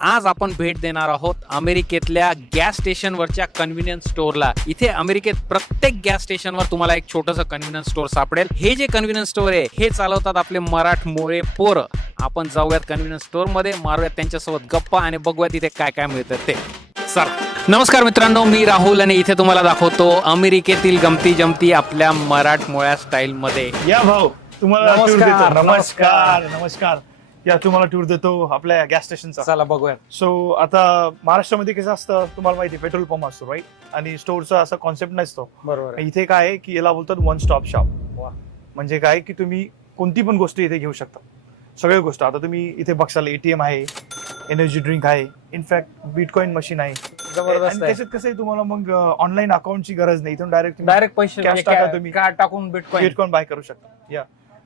आज आपण भेट देणार आहोत अमेरिकेतल्या गॅस स्टेशनवरच्या कन्व्हिनियन्स स्टोअरला. इथे अमेरिकेत प्रत्येक गॅस स्टेशनवर तुम्हाला एक छोटंसं कन्व्हिनियन्स स्टोअर सापडेल. हे जे कन्व्हिनियन्स स्टोअर आहे हे चालवतात आपले मराठमोळे पोरं. आपण जाऊयात कन्व्हिनियन्स स्टोअर मध्ये, मारूयात त्यांच्यासोबत गप्पा आणि बघूयात इथे काय काय मिळतं ते. चला. नमस्कार मित्रांनो, मी राहुल आणि इथे तुम्हाला दाखवतो अमेरिकेतील गमती जमती आपल्या मराठमोळ्या स्टाईल मध्ये. या भाऊ, तुम्हाला टूर नमस्कार, देतो. नमस्कार. नमस्कार. या तुम्हाला टूर देतो आपल्या गॅस स्टेशनचा. चला बघूयात. सो आता महाराष्ट्रामध्ये कसं असतं तुम्हाला माहिती, पेट्रोल पंप असतो राईट, आणि स्टोअरचा असा कॉन्सेप्ट नसतो. बरोबर. इथे काय आहे की याला बोलतात वन स्टॉप शॉप. म्हणजे काय की तुम्ही कोणती पण गोष्ट इथे घेऊ शकता, सगळ्या गोष्ट. आता तुम्ही इथे बघसाल एटीएम आहे, एनर्जी ड्रिंक आहे, इनफॅक्ट बिटकॉइन मशीन आहे. जबरदस्त. त्याच्यात कसं आहे, तुम्हाला मग ऑनलाईन अकाउंटची गरज नाही, इथून डायरेक्ट पैसे cash टाका तुम्ही. कार्ड टाकून बिटकॉइन बाय करू शकता. या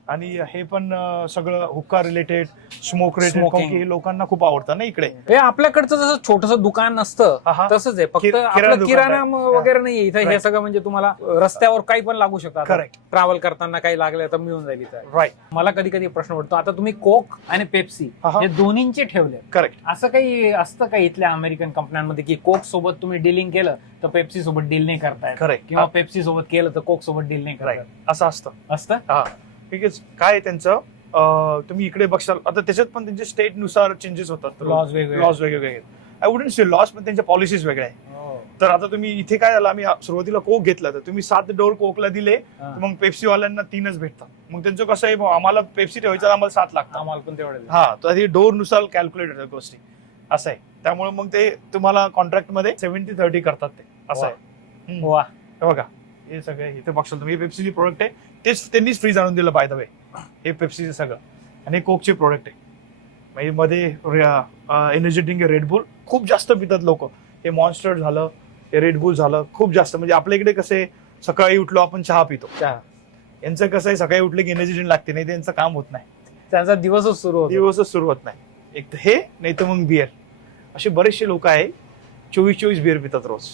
आणि हे पण सगळं हुक्का रिलेटेड, स्मोक रिलेटेड, हे लोकांना खूप आवडतं ना इकडे. हे आपल्याकडचं जसं छोटस दुकान असतं तसंच आहे, फक्त आपलं किराणा वगैरे नाहीये इथं. हे सगळं म्हणजे तुम्हाला रस्त्यावर काही पण लागू शकतं. करेक्ट. ट्रॅव्हल करताना काही लागलं तर मिळून जाईल इथं. राईट. मला कधी कधी प्रश्न पडतो, आता तुम्ही कोक आणि पेप्सी हे दोन्हींचे ठेवले, करेक्ट. असं काही असतं का इथल्या अमेरिकन कंपन्यांमध्ये की कोक सोबत तुम्ही डीलिंग केलं तर पेप्सी सोबत डील नाही करतायत, करेक्ट, किंवा पेप्सी सोबत केलं तर कोक सोबत डील नाही राईट, करतायत? असं असतं. हा. ठीक आहे. काय आहे त्यांचं, तुम्ही इकडे बघशाल आता त्याच्यात पण त्यांचे स्टेट नुसार चेंजेस होतात. लॉज वेगवेगळे. लॉज वेगवेगळे. आय वुडंट से लॉस, पण त्यांच्या पॉलिसीज वेगळ्या आहे. तर आता तुम्ही इथे काय झालं, आम्ही सुरुवातीला कोक घेतला तर तुम्ही 7 डोर कोकला दिले, मग पेप्सी वाल्यांना 3च भेटतात. मग त्यांचं कसं आहे, आम्हाला पेप्सी ठेवायचं आम्हाला 7 लागतात. आम्हाला पण तेवढे. हा, तर हे डोर नुसार कॅल्क्युलेट होतात गोष्टी, असं आहे. त्यामुळे मग ते तुम्हाला कॉन्ट्रॅक्ट मध्ये 70-30 करतात ते, असं आहे. वा. हे बघा, हे सगळे इथे बघशाल तुम्ही, पेप्सीची प्रोडक्ट आहे, तेच त्यांनीच फ्रीज आणून दिलं बाय द वे. हे पेप्सीचे सगळं, आणि हे कोकचे प्रोडक्ट आहे. म्हणजे मध्ये एनर्जी ड्रिंक आहे, रेडबुल खूप जास्त पितात लोक. हे मॉन्स्टर झालं, हे रेडबुल झालं, खूप जास्त. म्हणजे आपल्या इकडे कसे सकाळी उठलो आपण चहा पितो, यांचं कसं आहे, सकाळी उठले की एनर्जी ड्रिंक लागते, नाही त्यांचं काम होत नाही, त्यांचा दिवसच सुरू होत नाही. एक तर हे, नाही तर मग बिअर. असे बरेचसे लोक आहे 24 बिअर पितात रोज.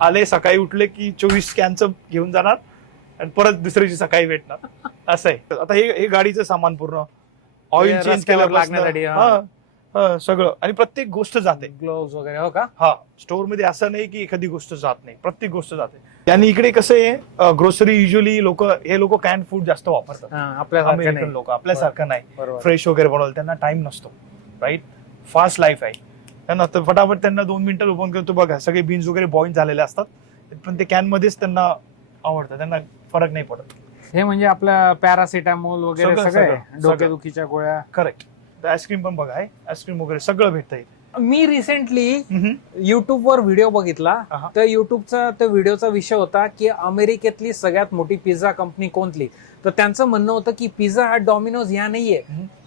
आले सकाळी उठले की 24 कॅनचं घेऊन जाणार आणि परत दुसऱ्याची सकाळी भेटणार, असं आहे. आता हे गाडीचं सामान पूर्ण ऑइल चेंज केलं लागण्यासाठी सगळं, आणि प्रत्येक गोष्ट जाते. ग्लोव्ह वगैरे. हो का? हा, स्टोअर मध्ये असं नाही की एखादी गोष्ट जात नाही, प्रत्येक गोष्ट जाते. आणि इकडे कसं आहे, ग्रोसरी युजली हे लोक कॅन फूड जास्त वापरतात. अमेरिकन लोक आपल्यासारखं नाही, फ्रेश वगैरे बनवलं, त्यांना टाइम नसतो. राईट. फास्ट लाईफ आहे त्यांना, तर फटाफट त्यांना 2 मिनिटं ओपन करतो. बघा, सगळे बीन्स वगैरे बॉईल झालेले असतात, पण ते कॅन मध्येच त्यांना आवडतं, त्यांना फरक नाही पडत. हे म्हणजे आपल्या पॅरासिटामोल वगैरे सगळं, सगळे, सगळं. डोकेदुखीच्या गोळ्या. करेक्ट. आईस्क्रीम पण बघा आहे, आईस्क्रीम वगैरे सगळं भेटतंय. मी रिसेंटली युट्यूब वर व्हिडिओ बघितला, तर युट्यूबचा त्या व्हिडिओचा विषय होता की अमेरिकेतली सगळ्यात मोठी पिझ्झा कंपनी कोणती. तर त्यांचं म्हणणं होतं की पिझ्झा हट, डॉमिनोज या नाहीये,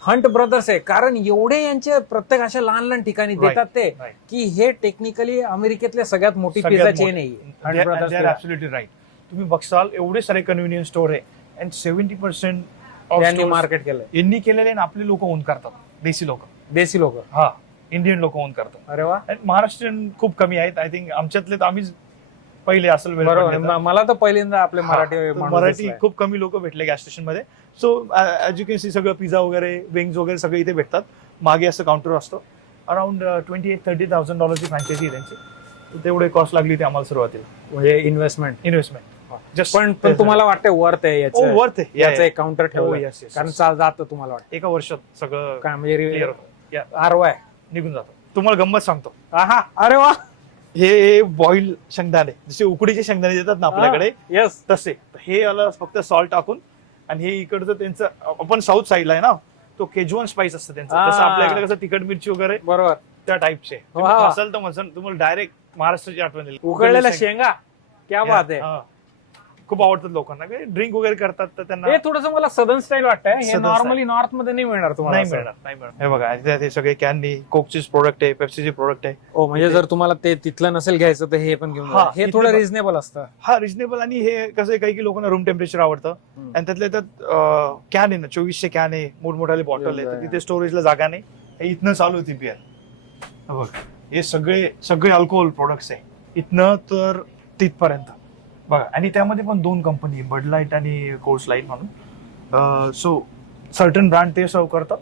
हंट ब्रदर्स आहे. कारण एवढे यांचे प्रत्येक अशा लहान लहान ठिकाणी देतात ते, की हे टेक्निकली अमेरिकेतल्या सगळ्यात मोठी पिझ्झा चेन आहे हंट ब्रदर्स. Absolutely right. तुम्ही बघसाल एवढे सारे कन्व्हिनियन्स स्टोअर आहे, अँड 70% त्यांनी मार्केट केलंय. यांनी केलेले, आणि आपले लोक ओन करतात, देशी लोक. हा, इंडियन लोक ओन करतात. अरे वा. महाराष्ट्रीयन खूप कमी आहेत. आय थिंक आमच्यातले तर आम्हीच पहिले असेल. मला तर पहिल्यांदा आपले मराठी खूप कमी लोक भेटले गॅस स्टेशन मध्ये. So as you can see, सगळं पिझ्झा वगैरे, विंग्स वगैरे सगळे इथे भेटतात. मागे असं काउंटर असतो. अराउंड $28,000-30,000 फ्रँचायझी आहे त्यांची. तर तेवढे कॉस्ट लागली ते आम्हाला सुरुवातीला, म्हणजे इन्व्हेस्टमेंट. पण तुम्हाला वाटतं वर्थ आहे याचं एक काउंटर ठेवलं, कारण जातं तुम्हाला वाटतं एका वर्षात सगळं काय म्हणजे ROI निघून जातं. तुम्हाला गंमत सांगतो. अरे वा. हे बॉईल शेंगदाणे, जसे उकडीचे शेंगदाणे देतात ना आपल्याकडे, यस, तसे. हे आलं फक्त सॉल्ट टाकून, आणि हे इकडचं त्यांचं, आपण साऊथ साईडला आहे ना, तो केजवान स्पाइस असतं त्यांचं. जसं आपल्याकडे कसं तिखट मिरची वगैरे, बरोबर, त्या टाईपचे. असेल तर म्हणून तुम्हाला डायरेक्ट महाराष्ट्राची आठवण येईल. उकळलेल्या शेंगा, क्या बात आहे. खूप आवडतात लोकांना, ड्रिंक वगैरे करतात, तर त्यांना हे थोडंसं मला सदर्न स्टाईल वाटतंय. हे नॉर्मली नॉर्थ मध्ये नाही मिळणार तुम्हाला. नाही मिळणार. हे बघा, हे सगळे कॅननी कोकचे प्रोडक्ट आहे, पेप्सीचे प्रोडक्ट आहे. म्हणजे जर तुम्हाला ते तिथलं नसेल घ्यायचं तर हे पण घेऊन जा. हे थोडं रिझनेबल असतं. हा, रिजनेबल. आणि हे कसं आहे, काही लोकांना रूम टेम्परेचर आवडतं, आणि त्यातल्या त्यात कॅन आहे ना, 2400 कॅन आहे, मोठमोठाले बॉटल आहे, तर तिथे स्टोरेजला जागा नाही. हे इथनं चालू होती बिअर. हे सगळे अल्कोहोल प्रोडक्ट्स आहे, इथनं तर तिथपर्यंत बघा. आणि त्यामध्ये पण 2 कंपनी, बड लाईट आणि कोल्स लाईट म्हणून. सो सर्टन ब्रँड ते सर्व करतात,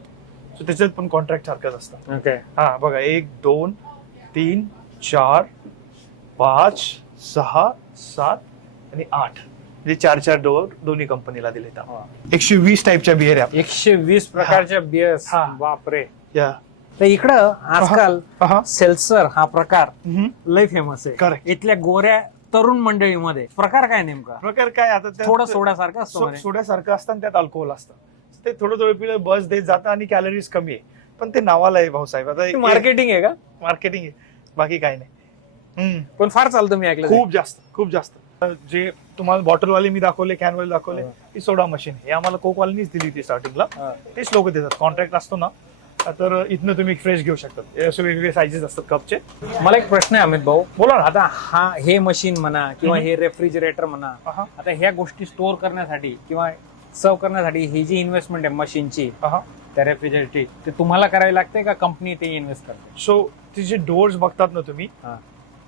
सो त्याच्यात पण कॉन्ट्रॅक्ट सारखंच असतं. ओके. हा बघा 1 2 3 4 5 6 7 आणि 8 म्हणजे 4 डोअर दोन्ही कंपनीला दिले. 120 टाईपच्या बिअर आहे 120 प्रकारच्या बियर्स. हा. बापरे. या. तर इकडं आजकाल हा सेल्सर हा प्रकार लय फेमस आहे. Correct. इथल्या गोऱ्या तरुण मंडळीमध्ये प्रकार काय नेमका? प्रकार काय आता त्यात थोडं सोड्यासारखं असतं म्हणे. सोड्यासारखं असतं आणि त्यात अल्कोहोल असतं. ते थोडं पिलं बस देत जातं आणि कॅलरीज कमी आहे, पण ते नावाला आहे भाऊसाहेब. आता मार्केटिंग आहे का? मार्केटिंग आहे, बाकी काही नाही. पण फार चालतं मी ऐकलं. खूप जास्त जे तुम्हाला बॉटलवाले मी दाखवले, कॅनवाले दाखवले, ही सोडा मशीन हे आम्हाला कोकवाल्यांनीच दिली होती स्टार्टिंगला. तेच लोक देतात, कॉन्ट्रॅक्ट असतो ना, तर इथनं तुम्ही फ्रेश घेऊ शकतात. असे वेगवेगळे साईजेस असतात कपचे. मला एक प्रश्न आहे अमित भाऊ. बोला ना. आता हे मशीन म्हणा किंवा हे रेफ्रिजरेटर म्हणा, आता ह्या गोष्टी स्टोअर करण्यासाठी किंवा सर्व करण्यासाठी ही जी इन्व्हेस्टमेंट आहे मशीनची त्या रेफ्रिजरेटरची, ते तुम्हाला करावी लागते का कंपनी ते इन्व्हेस्ट करते? सो ते जे डोअर्स बघतात ना तुम्ही,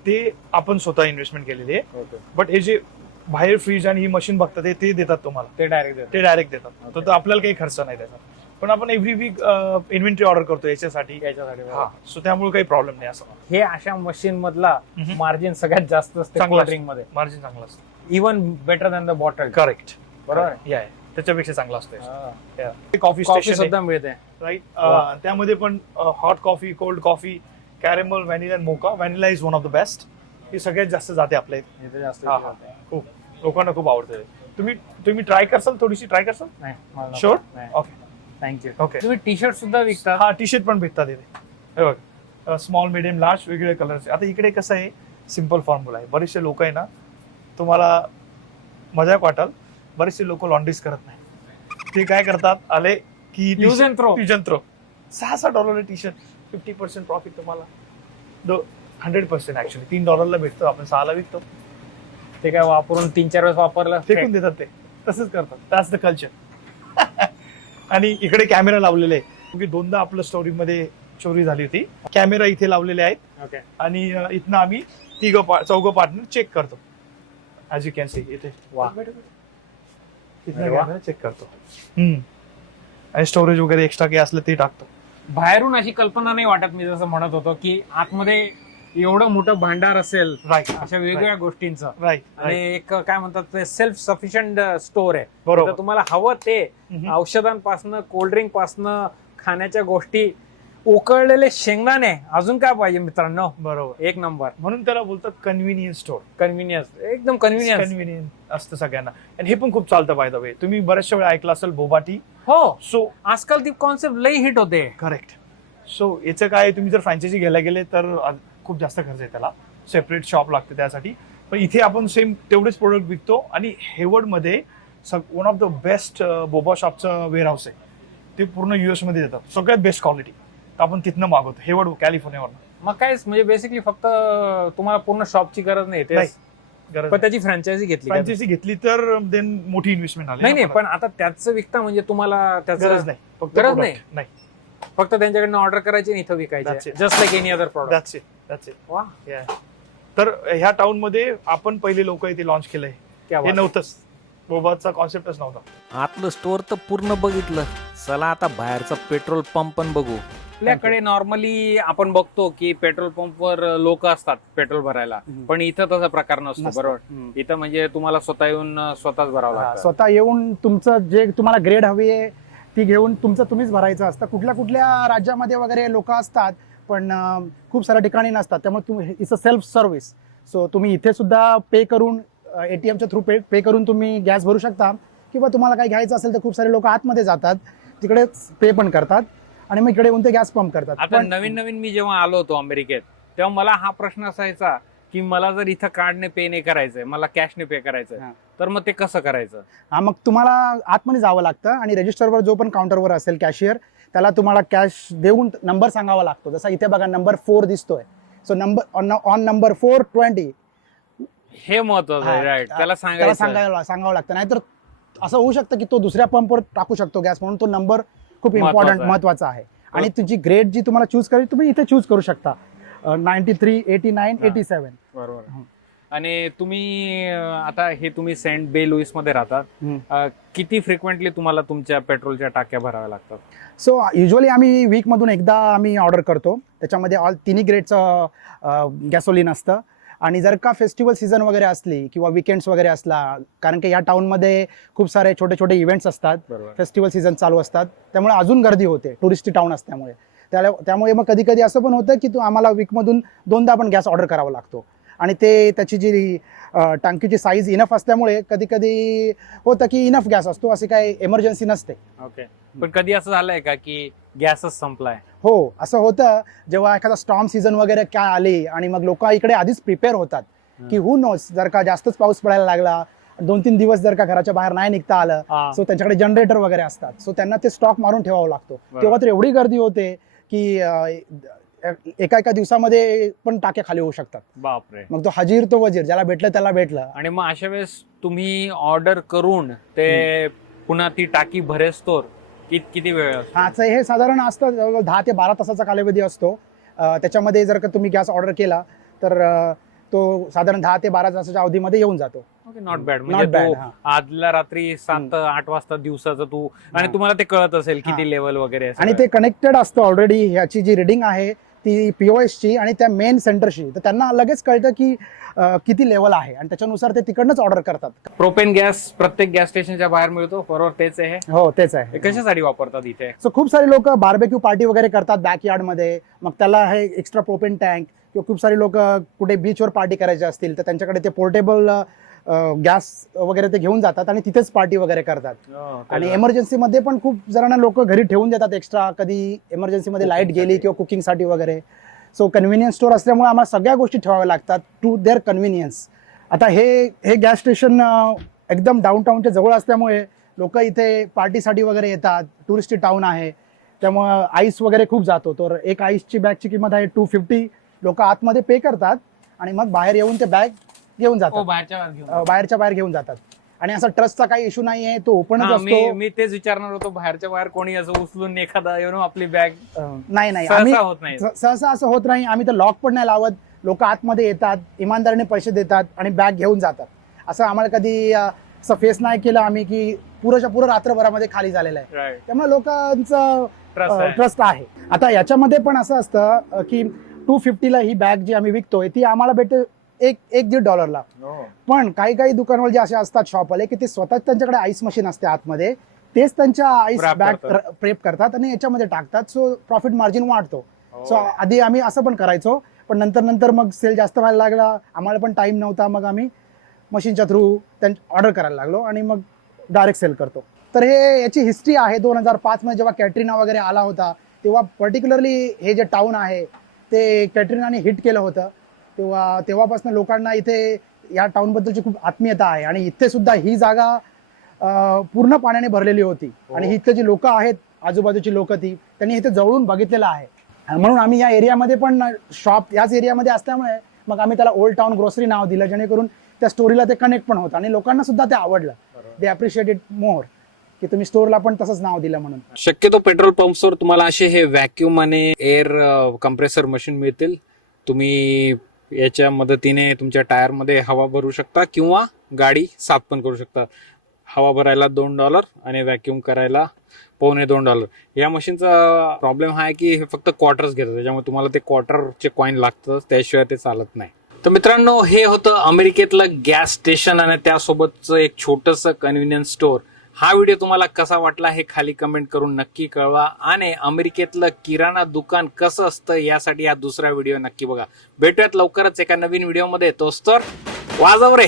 ते आपण स्वतः इन्व्हेस्टमेंट केलेली आहे. बट हे जे बाहेर फ्रीज आणि ही मशीन बघतात ते देतात तुम्हाला, ते डायरेक्ट देतात. तर आपल्याला काही खर्च नाही त्याचा. पण आपण एव्हरी वीक इन्व्हेंटरी ऑर्डर करतो याच्यासाठी. सो त्यामुळे काही प्रॉब्लेम नाही. असं हे अशा मशीन मधला मार्जिन सगळ्यात जास्त असते कोल्ड ड्रिंक मध्ये. मार्जिन चांगलं असतं, even better than the bottle. Correct. बरोबर. या त्याच्यापेक्षा चांगलं असतं. कॉफी स्टेशन सुद्धा मिळते. राईट. त्यामध्ये पण hot coffee, cold coffee, caramel, vanilla आणि mocha. Vanilla is one of the best. ही सगळ्यात जास्त जाते आपल्या इथे. खूप लोकांना खूप आवडते. तुम्ही ट्राय करसाल, थोडीशी ट्राय करसाल? नाही. शुअर. Okay, thank you. ओके. तुम्ही टी शर्ट सुद्धा विकता? हा, टी शर्ट पण भेटतात इथे. हे बघ, स्मॉल, मिडियम, लार्ज वेगवेगळे कलरचे. आता इकडे कसं आहे, सिम्पल फॉर्म्युला आहे. बरेचसे लोक आहे ना, तुम्हाला मजाक वाटेल, बरेचसे लोक लॉन्ड्रीज करत नाही. ते काय करतात, आले की use and throw. $6 T shirt, 50% profit तुम्हाला. 100% ऍक्च्युअली $3 भेटतो, आपण 6 विकतो. ते काय वापरून 3-4 वेळेस वापरलं फेकून देतात. ते तसंच करतात. That's the culture. आणि इकडे कॅमेरा लावलेले आहे, क्योंकि 2दा आपलं स्टोरी मध्ये चोरी झाली होती. कॅमेरा इथे लावलेले आहेत. ओके. आणि इथनं आम्ही चौघं पार्टनर चेक करतो. ऍज यू कॅन सी इथे कॅमेरा चेक करतो. आणि स्टोरेज वगैरे एक्स्ट्रा काही असलं ते टाकतो. बाहेरून अशी कल्पना नाही वाटत, मी जसं म्हणत होतो की आतमध्ये एवढं मोठं भांडार असेल राईट, अशा वेगवेगळ्या गोष्टींचं. राईट. आणि एक काय म्हणतात ते सेल्फ सफिशियंट स्टोअर आहे. बरोबर. तर तुम्हाला हवं ते औषधांपासनं, कोल्ड्रिंक पासनं, खाण्याच्या गोष्टी, उकळलेले शेंगदाणे, अजून काय पाहिजे मित्रांनो. बरोबर. एक नंबर. म्हणून त्याला बोलतात कन्व्हिनियन्स स्टोर. कन्व्हिनियन्स, एकदम कन्व्हिनियन्स असतं सगळ्यांना. आणि हे पण खूप चालतं बाय द वे. तुम्ही बऱ्याचशा वेळा ऐकलं असेल बोबा टी. हो. सो आजकाल ती कॉन्सेप्ट लई हिट होते. करेक्ट. सो याचं काय, तुम्ही जर फ्रँचायझी घ्यायला गेले तर खूप जास्त खर्च आहे, त्याला सेपरेट शॉप लागते त्यासाठी. पण इथे आपण सेम तेवढेच प्रोडक्ट विकतो. आणि हेवर्ड मध्ये one of the best Boba शॉपचं वेअर हाऊस आहे. ते पूर्ण US मध्ये देतात सगळ्यात बेस्ट क्वालिटी. आपण तिथनं मागवतो, हेवर्ड, कॅलिफोर्नियावरून. मग काय म्हणजे बेसिकली फक्त तुम्हाला पूर्ण शॉपची गरज नाही. पण त्याची फ्रँचायझी घेतली तर देन मोठी इन्व्हेस्टमेंट आली. नाही, पण आता त्याचं विकता म्हणजे तुम्हाला त्याचं गरज नाही. फक्त गरज नाही. फक्त त्यांच्याकडनं त्यांच्याकडनं ऑर्डर करायची आणि इथं विकायचे, That's it. Just like any other product. That's it. वा, तर ह्या टाउन मध्ये आपण पहिले लोक इथे लॉन्च केलंय. क्या हे बात. नव्हतंच, बोबाचा कॉन्सेप्टच नव्हता. आतलं स्टोअर तर पूर्ण बघितलं, चला आता बाहेरचा पेट्रोल पंप पण बघू. आपल्याकडे नॉर्मली आपण बघतो की पेट्रोल पंपवर लोक असतात पेट्रोल भरायला, पण इथं तसा प्रकार नसतो. बरोबर. इथं म्हणजे तुम्हाला स्वतः येऊन स्वतःच भरावं लागतं. स्वतः येऊन तुमचं जे तुम्हाला ग्रेड हवी आहे ती घेऊन तुम्हीच भरायचं असतं. कुठल्या राज्यामध्ये वगैरे लोक असतात, पण खूप साऱ्या ठिकाणी नसतात. त्यामुळे तुम्ही it's a self service. So तुम्ही इथे सुद्धा पे करून, ATMच्या थ्रू पे करून तुम्ही गॅस भरू शकता. किंवा तुम्हाला काही घ्यायचं असेल तर खूप सारे लोक आतमध्ये जातात, तिकडे पे पण करतात आणि मग इकडे येऊन ते गॅस पंप करतात. आता नवीन मी जेव्हा आलो होतो अमेरिकेत, तेव्हा मला हा प्रश्न असायचा की मला जर इथं कार्डने पे नाही करायचंय, मला कॅशने पे करायचंय, तर मग ते कसं करायचं? हा, मग तुम्हाला आतमध्ये जावं लागतं आणि रजिस्टरवर जो पण काउंटरवर असेल कॅशियर, त्याला तुम्हाला कॅश देऊन नंबर सांगावा लागतो. जसा इथे बघा नंबर 4 दिसतोय. सो नंबर ऑन नंबर 420 हे महत्वाचं आहे. राईट. त्याला सांगावं लागतं. नाहीतर असं होऊ शकतं की तो दुसऱ्या पंपवर टाकू शकतो गॅस, म्हणून तो नंबर खूप महत्वाचा आहे. आणि तुझी ग्रेड जी तुम्हाला चूज करायची, तुम्ही इथे चूज करू शकता. 93, 89, 87. बरोबर. आणि तुम्ही आता हे तुम्ही सेंट बे लुईस मध्ये राहतात, किती फ्रिक्वेंटली तुम्हाला तुमच्या पेट्रोलच्या टाक्या भराव्या लागतात? सो युजली आम्ही वीकमधून एकदा आम्ही ऑर्डर करतो. त्याच्यामध्ये तिन्ही ग्रेडचं गॅसोलिन असतं. आणि जर का फेस्टिवल सीझन वगैरे असली किंवा विकेंड्स वगैरे असला, कारण की या टाउनमध्ये खूप सारे छोटे छोटे इव्हेंट्स असतात, फेस्टिवल सीझन चालू असतात, त्यामुळे अजून गर्दी होते. टुरिस्टी टाउन असल्यामुळे त्यामुळे मग कधी कधी असं पण होतं की आम्हाला वीकमधून 2दा आपण गॅस ऑर्डर करावा लागतो. आणि त्याची जी टांकीची साईज इनफ असल्यामुळे कधी कधी होतं की इनफ गॅस असतो, अशी काही एमर्जन्सी नसते. ओके. पण कधी असं झालंय का की गॅसच संपलाय? हो, असं होतं जेव्हा एखादा स्टॉर्म सीझन वगैरे काय आली आणि मग लोक इकडे आधीच प्रिपेअर होतात की हू नोस, जर का जास्तच पाऊस पडायला लागला, 2-3 दिवस जर का घराच्या बाहेर नाही निघता आलं, सो त्यांच्याकडे जनरेटर वगैरे असतात, सो त्यांना ते स्टॉक मारून ठेवावा लागतो. तेव्हा तर एवढी गर्दी होते की एका दिवसामध्ये पण टाक्या खाली होऊ शकतात. बापरे. मग तो हजीर तो वजीर, ज्याला भेटलं त्याला भेटलं. आणि मग अशा वेळेस तुम्ही ऑर्डर करून ते पुन्हा ती टाकी भरेस्तोर किती वेळ असतो? हा, हे साधारण असतं जवळजवळ 10 ते 12 तासाचा कालावधी असतो. त्याच्यामध्ये जर का तुम्ही गॅस ऑर्डर केला तर तो साधारण 10 ते 12 तासाच्या अवधीमध्ये येऊन जातो. Okay, not bad. म्हणजे आदल्या रात्री 7-8 वाजता दिवसाचं तू, आणि तुम्हाला ते कळत असेल किती लेवल वगैरे, आणि ते कनेक्टेड असतं ऑलरेडी. ह्याची जी रिडिंग आहे ती POS ची आणि त्या मेन सेंटरशी, तर त्यांना लगेच कळतं की किती लेवल आहे आणि त्याच्यानुसार ते तिकडनंच ऑर्डर करतात. प्रोपेन गॅस प्रत्येक गॅस स्टेशनच्या बाहेर मिळतो, बरोबर? तेच आहे? हो, तेच आहे. कशासाठी वापरतात इथे? सो खूप सारे लोक बार्बेक्यू पार्टी वगैरे करतात बॅकयार्ड मध्ये, मग त्याला हे एक्स्ट्रा प्रोपेन टँक, किंवा खूप सारे लोक कुठे बीचवर पार्टी करायचे असतील तर त्यांच्याकडे ते पोर्टेबल गॅस वगैरे ते घेऊन जातात आणि तिथेच पार्टी वगैरे करतात. आणि इमर्जन्सी मध्ये पण खूप जणांना लोक घरी ठेवून देतात एक्स्ट्रा, कधी इमर्जन्सी मध्ये लाईट गेली किंवा कुकिंगसाठी वगैरे. सो कन्व्हिनियन्स स्टोर असल्यामुळे आम्हाला सगळ्या गोष्टी ठेवाव्या लागतात टू देअर कन्व्हिनियन्स. आता हे गॅस स्टेशन एकदम डाऊनटाऊनच्या जवळ असल्यामुळे लोक इथे पार्टीसाठी वगैरे येतात. टुरिस्टी टाउन आहे त्यामुळं आईस वगैरे खूप जातो. तर एक आईसची बॅगची किंमत आहे 250. लोक आतमध्ये पे करतात आणि मग बाहेर येऊन ते बॅग घेऊन जातात, बाहेरच्या बाहेर घेऊन जातात. आणि असा ट्रस्टचा काही इश्यू नाहीये, तो ओपनच असतो. मी तेच विचारणार होतो, बाहेरच्या बाहेर कोणी असं उचलून एखादा आपली बॅग? नाही, सहसा असं होत नाही. आम्ही तर लॉक पण नाही लावत. लोक आतमध्ये येतात, इमानदारीने पैसे देतात आणि बॅग घेऊन जातात. असं आम्हाला कधी असं फेस नाही केलं आम्ही की पुरं रात्रभरामध्ये खाली झालेलं आहे. त्यामुळे लोकांचं ट्रस्ट आहे. आता याच्यामध्ये पण असं असतं की 250ला ही बॅग जी आम्ही विकतोय ती आम्हाला भेटते $1-1.5. पण काही दुकानवाले जे असे असतात शॉपवाले की ते स्वतःच त्यांच्याकडे आईस मशीन असते आतमध्ये, तेच त्यांच्या आईस बॅग प्रेप करतात आणि याच्यामध्ये टाकतात. सो प्रॉफिट मार्जिन वाढतो. सो आधी आम्ही असं पण करायचो, पण नंतर मग सेल जास्त व्हायला लागला, आम्हाला पण टाइम नव्हता, मग आम्ही मशीनच्या थ्रू ऑर्डर करायला लागलो आणि मग डायरेक्ट सेल करतो. तर याची हिस्ट्री आहे. 2005 मध्ये जेव्हा कॅटरीना वगैरे आला होता तेव्हा पर्टिक्युलरली हे जे टाउन आहे ते कॅटरीनाने हिट केलं होतं. तेव्हापासून लोकांना इथे या टाउन बद्दलची खूप आत्मीयता आहे. आणि इथे सुद्धा ही जागा पूर्ण पाण्याने भरलेली होती आणि इथले जी लोक आहेत, आजूबाजूची लोक, त्यांनी इथे जवळून बघितलेलं आहे. आणि म्हणून आम्ही या एरियामध्ये पण शॉप याच एरियामध्ये असल्यामुळे मग आम्ही त्याला ओल्ड टाउन ग्रोसरी नाव दिलं, जेणेकरून त्या स्टोरीला ते कनेक्ट पण होतं आणि लोकांना सुद्धा ते आवडलं. दे अप्रिशिएट इट मोर की तुम्ही स्टोरला पण तसंच नाव दिलं म्हणून. शक्यतो पेट्रोल पंप्सवर तुम्हाला असे हे व्हॅक्यूम आणि एअर कंप्रेसर मशीन मिळतील. तुम्ही याच्या मदतीने तुमच्या टायरमध्ये हवा भरू शकता किंवा गाडी साफ पण करू शकता. हवा भरायला $2 आणि व्हॅक्यूम करायला $2.25. या मशीनचा प्रॉब्लेम हा आहे की हे फक्त क्वार्टर्स घेतात, त्याच्यामुळे तुम्हाला ते क्वार्टरचे कॉईन लागतं, त्याशिवाय ते चालत नाही. तर मित्रांनो, हे होतं अमेरिकेतलं गॅस स्टेशन आणि त्यासोबतचं एक छोटंसं कन्व्हिनियन्स स्टोअर. हा व्हिडिओ तुम्हाला कसा वाटला हे खाली कमेंट करून नक्की कळवा. आणि अमेरिकेतलं किराणा दुकान कसं असतं यासाठी हा दुसरा व्हिडिओ नक्की बघा. भेटूयात लवकरच एका नवीन व्हिडिओमध्ये. तोच तर वाजव रे.